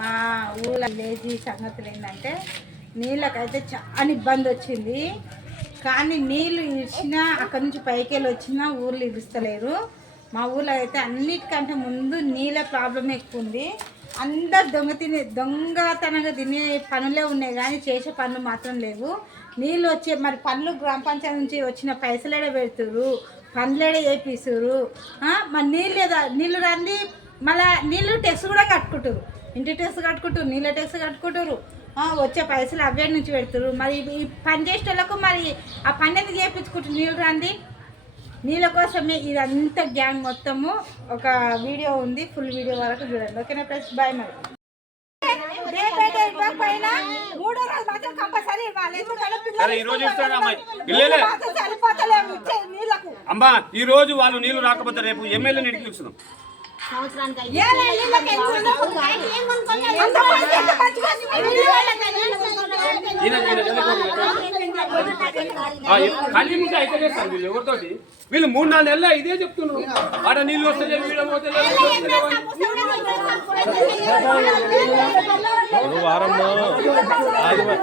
మా ఊళ్ళో లేజీ సంగతులు ఏంటంటే నీళ్ళకైతే చాలా ఇబ్బంది వచ్చింది. కానీ నీళ్ళు ఇచ్చినా అక్కడి నుంచి పైకి వెళ్ళి వచ్చినా ఊళ్ళు ఇరుస్తలేరు. మా ఊళ్ళో అయితే అన్నిటికంటే ముందు నీళ్ళ ప్రాబ్లం ఎక్కువ ఉంది. అందరు దొంగ తినే దొంగతనంగా తినే పనులే ఉన్నాయి కానీ చేసే పనులు మాత్రం లేవు. నీళ్ళు వచ్చే మరి పనులు గ్రామ పంచాయతీ నుంచి వచ్చిన పైసలేడే పెడుతురు పనులేడే చేపిస్తురు మరి నీళ్ళు లేదా నీళ్ళు రంది మళ్ళీ నీళ్ళు టెస్ట్ కూడా కట్టుకుంటారు ఇంటి టెక్స్ కట్టుకుంటారు నీళ్ళ టెక్స్ కట్టుకుంటారు ఆ, వచ్చే పైసలు అవే నుంచి పెడతారు మరి ఈ పని చేసేటోళ్ళకు మరి ఆ పని ఎందుకు చేయించుకుంటారు నీళ్ళు రంది? నీళ్ళ కోసమే ఇదంతా గ్యాంగ్ మొత్తము. ఒక వీడియో ఉంది ఫుల్ వీడియో వరకు చూడండి. ఓకేనా ప్లస్ బాయ్ మరి. అమ్మా ఈ రోజు వాళ్ళు నీళ్ళు రాకపోతే రేపు ఎమ్మెల్యే నీటికి ఖాళీ ఉంటే అయితే చేస్తారు వీళ్ళు ఎవరితోటి వీళ్ళు మూడు నాలుగు నెలలు ఇదే చెప్తున్నారు ఆడ నీళ్ళు. ఒక వారంలో ఆదివారం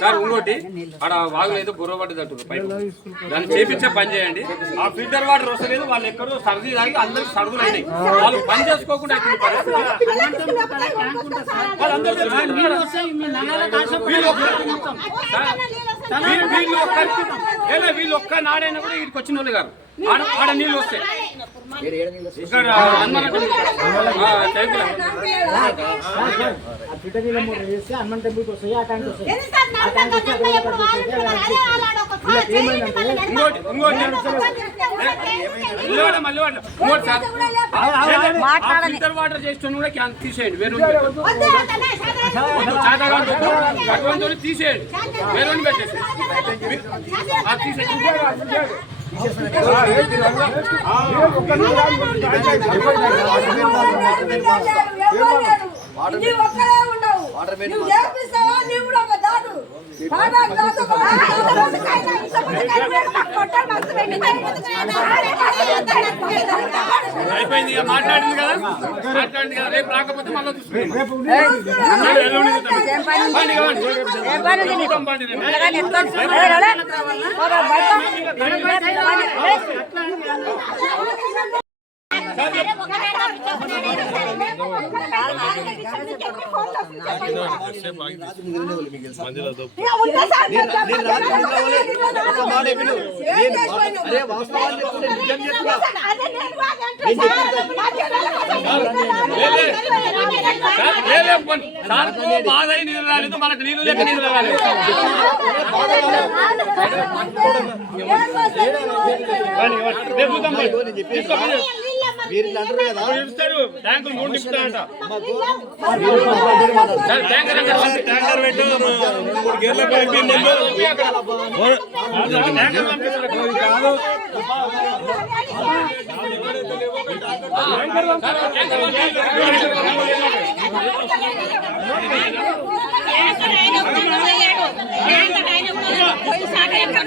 సార్ ఇంకోటి ఆడ వాగులేదు బుర్ర పడ్డది అంటారు పైపు. దాన్ని చేపించే పని చేయండి. ఆ ఫిల్టర్ వాటర్ వస్తలేదు వాళ్ళు ఎక్కడో సర్ది తాగి అందరికి సడుగులు అయినాయి వాళ్ళు పని చేసుకోకుండా వాళ్ళందరూ. వీళ్ళు ఒక్క- వీళ్ళు ఒక్క నాడైనా కూడా ఇక్కడికి వచ్చిన వాళ్ళు గారు ఆడ ఆడ నీళ్ళు వస్తాయి వేరే ఏడ నీళ్ళు వస్తాయి? ఇక్కడ హనుమాన్ టెంపుల్. ఆ, టెంపుల్. ఇంకోటి ఇంకోటి మళ్ళీ మళ్ళీ ఇంకోటి సార్ ఆ ఫిల్టర్ వాటర్ చేస్తున్న కూడా తీసేయండి వేరే వాళ్ళు తీసేయండి. వేరే వాడిని పెట్టేసి. ఆ తీసేయండి. వాటర్ మెయిన్ నువ్వు చేపిస్తావా నువ్వు కూడా ఒక దాటు దాదాపు దాదాపు అయిపోయింది ఇక మాట్లాడింది కదా మాట్లాడింది కదా రేపు రాకపోతే మళ్ళీ చూసుకుందాం. అన్నాడు, సార్, బాధ అయి నీళ్ళు రాలేదు మనకు నీళ్ళు లేక నీళ్ళు రాలేదు. మీరు అంటారు కదా ఇస్తారు ట్యాంకులు మూడు మాకు సార్ ట్యాంకర్ పెట్టు మూడు గేర్ల కలిపి ఆయన ట్యాంకర్ పంపిస్తారు. ఎక్కడ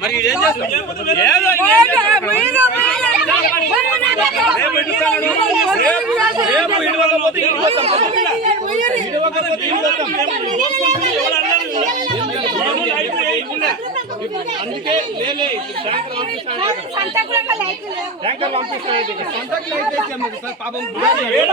మరి ఏం చేస్తాం అందుకే లేలే ట్యాంకర్ పంపిస్తాను. ట్యాంకర్. పాపం ఆయన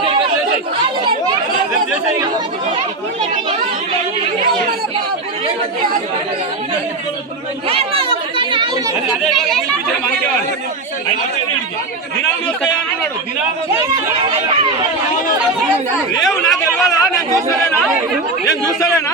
లేవు నాకు తెలియదా నేను చూస్తానేనా నేను చూస్తానేనా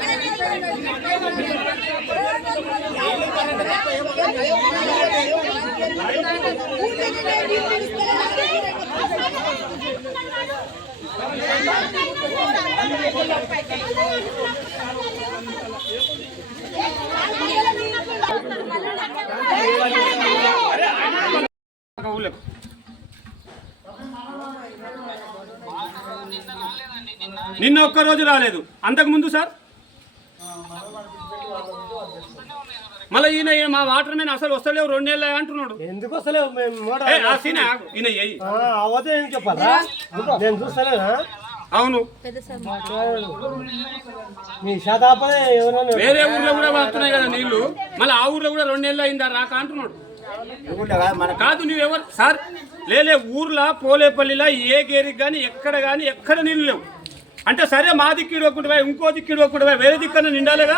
నిన్న ఒక్క రోజు రాలేదు. అంతకు ముందు సార్? మళ్ళీ ఈయన ఈయన మా వాటర్ మీద అసలు వస్తలేవు రెండు నెలలు అంటున్నాడు. ఎందుకు వస్తలేవు. ఈయన అవతే ఏం చెప్పాలా? నేను చూస్తలేనా? అవును. మీ శాతాపదే ఎవరైనా వేరే ఊర్లో కూడా వస్తున్నాయి కదా నీళ్ళు. మళ్ళీ ఆ ఊర్లో కూడా రెండు నెలలు అయిందా రాక అంటున్నాడు. కాదు నువ్వెవరు? సార్ లేలే ఊర్లో పోలేపల్లిలో ఏ గేరికి కానీ ఎక్కడ కానీ ఎక్కడ నీళ్ళు లేవు. అంటే సరే మా దిక్కు ఇవ్వకుండా ఇంకో దిక్కు ఇవ్వకుండా వేరే దిక్కన నిండాలిగా?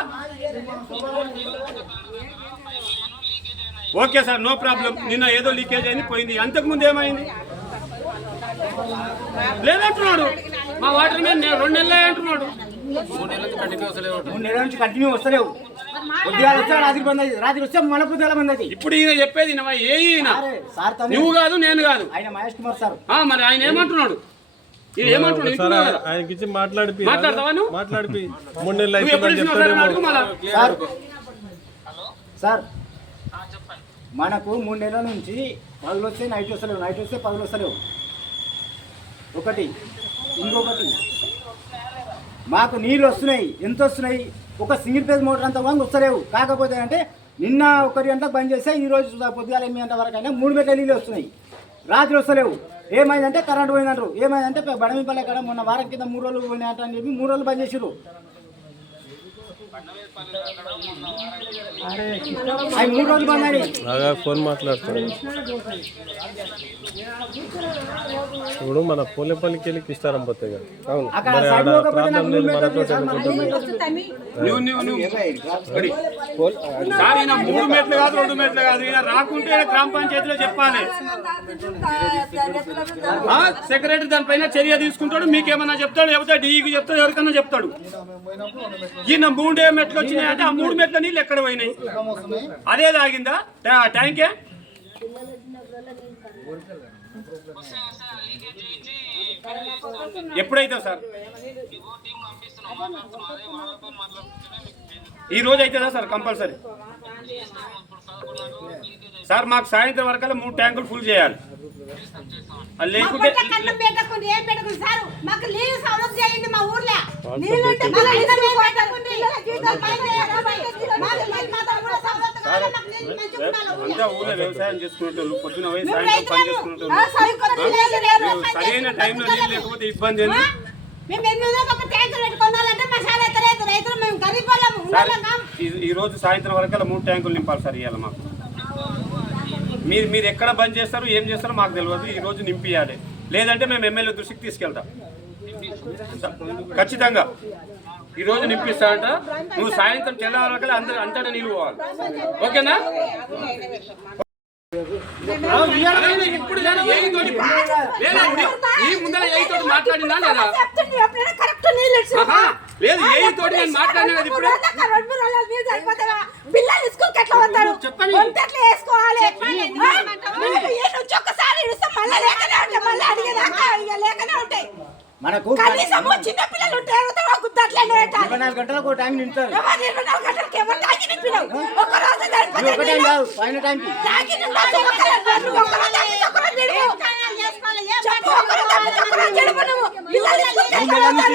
Okay sir no problem. నిన్న ఏదో లీకేజ్ అయింది పోయింది. అంతకుముందు ఏమైంది? లేదంటున్నాడు. మా వాటర్ మీద నేను రెండు నెలలు అంటున్నాడు. మూడు నెలల నుంచి కంటిన్యూ వస్తలేవు. కొద్దిగా వస్తే రాత్రి బంద్ అయ్యింది. రాత్రి వస్తే పొద్దుగాల బంద్ అవుతుంది ఇప్పుడు ఈయన చెప్పేది ఏ ఈయన? అరే, సార్ తను నువ్వు కాదు నేను కాదు. ఆయన మహేష్ కుమార్ సార్. ఆ, మరి ఆయన ఏమంటున్నాడు? మాట్లాడిపి? మాట్లాడిపి. మూడు నెలలు ఇచ్చినావు సార్ మనకు మూడు నెలల నుంచి పదులు వస్తే నైట్ వస్తలేవు నైట్ వస్తే పదులు వస్తలేవు. ఒకటి ఇంకొకటి మాకు నీళ్ళు వస్తున్నాయి ఎంత వస్తున్నాయి? ఒక సింగిల్ పేజ్ మోటార్ అంత కూడా వస్తలేవు. కాకపోతే అంటే నిన్న ఒకటి గంటలకు బంద్ చేస్తే ఈ రోజు పొద్దుగాల ఎనిమిది గంటల వరకు అయినా మూడు మీటర్ల నీళ్ళు వస్తున్నాయి. రాత్రి వస్తలేవు. ఏమైందంటే కరెంట్ పోయిందంటారు. ఏమైందంటే బడమిపల్లె కాడ మొన్న వారం కింద మూడు రోజులు పోయినట్టు అని చెప్పి మూడు రోజులు బంద్ చేసిర్రు అవి మూడు రోజులు బంద్ అయినాయి బాగా ఫోన్ మాట్లాడుతాడు. ఇప్పుడు మన పోలేపల్లికి వెళ్ళి కిస్తారం పోతే కదా. అవును. అక్కడ మరి ఆడ లేదు మూడు మనతో మెట్లు కాదు రెండు మెట్లు కాదు. ఈయన రాకుంటే గ్రామ పంచాయతీలో చెప్పాలి. ఆ, సెక్రటరీ దానిపైన చర్య తీసుకుంటాడు. మీకేమన్నా చెప్తాడు? లేకపోతే డీఈకి చెప్తాడు? ఎవరికన్నా చెప్తాడు? ఈయన మూడే మెట్లు వచ్చినాయి అంటే ఆ మూడు మెట్ల నీళ్ళు ఎక్కడ పోయినాయి? అదే తాగిందా? ట్యాంకే ఎప్పుడైతే సార్? ఈ రోజు అవుతుందా సార్ కంపల్సరీ? సార్ మాకు సాయంత్రం వరకల్లా మూడు ట్యాంకులు ఫుల్ చేయాలి. లేకుంటే కన్నం పెట్టకుండా ఏం పెట్టకుండా సార్? మాకు నీళ్ళు సౌలభ్యం చేయండి మా ఊర్లో. నీళ్ళు ఉంటే మళ్ళీ నీళ్ళు మేము పెట్టకుండా పిల్లల జీవితాలు పైన వేయాలి. మాకు నీళ్ళు మాత్రం కూడా సౌలభ్యం కావాలి. మాకు నీళ్ళు మంచిగా ఉండాలి ఊర్లో. అంతా ఊళ్ళో వ్యవసాయం చేసుకునేటోళ్ళు పొద్దున పోయి సాయంత్రం పని. చేసుకునేటోళ్ళు సరైన టైంలో నీళ్ళు లేకపోతే ఇబ్బంది ఏంది? మేము ఎనిమిది వందలకు ఒక ట్యాంకర్ పెట్టుకోవాలంటే మా రైతులు మేము గరీబ్. ఈ- రోజు సాయంత్రం వరకల్లా మూడు ట్యాంకులు నింపాలి సార్ ఇవాళ మాకు. మీరు మీరు ఎక్కడ బంద్ చేస్తారు ఏం చేస్తారో మాకు తెలియదు. ఈ రోజు నింపియాలి. లేదంటే మేము ఎమ్మెల్యే దృష్టికి తీసుకెళ్తాం. ఖచ్చితంగా. ఈ రోజు నింపిస్తానంట నువ్వు సాయంత్రం తెల్లవారకల్లా అందరు అంతటా నీళ్ళు పోవాలి ఓకేనా? ఇప్పుడు ఈ ముందర ఏ తోటి మాట్లాడిందా లేదా? లేదు ఏ తోటి నేను మాట్లాడినా ఇప్పుడు రెండు రోజులు నీళ్ళు సరిపోతారా వంట ఎట్లా వేసుకోవాలి. నుంచి ఒక్కసారి ఇస్తే మళ్ళీ లేకనే ఉంటాయి మళ్ళీ అడిగేదాకా ఇక లేకనే ఉంటాయి. మనకు కనీసం చిన్న పిల్లలు ఉంటారు గుద్దట్లనే ఇరవై నాలుగు గంటలకు ఒక టైం నింపుతారు. ఎవరు ఇరవై నాలుగు గంటలకి ఎవరు తాగి నింపినావు? ఒక్క రోజు ఇది ఒక టైం సరిపోతుంది కాదు పైన టైంకి తాగి నింపి ఒక్క రోజు ఒక్క రోజు తాగి ఒక్క రోజు నిడువు. చెప్పు, ఒక్క రోజు తాగి ఒక్క రోజు నిడువు నువ్వు. పిల్లలు స్కూల్కి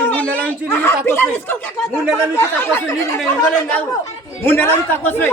మూడు నెలల నుంచి నీళ్ళు తక్కువ వస్తాయి మూడు నెలల నుంచి తక్కువ వస్తాయి నీళ్ళు నేను ఇవ్వలేను కాదు. మూడు నెలల నుంచి తక్కువ వస్తాయి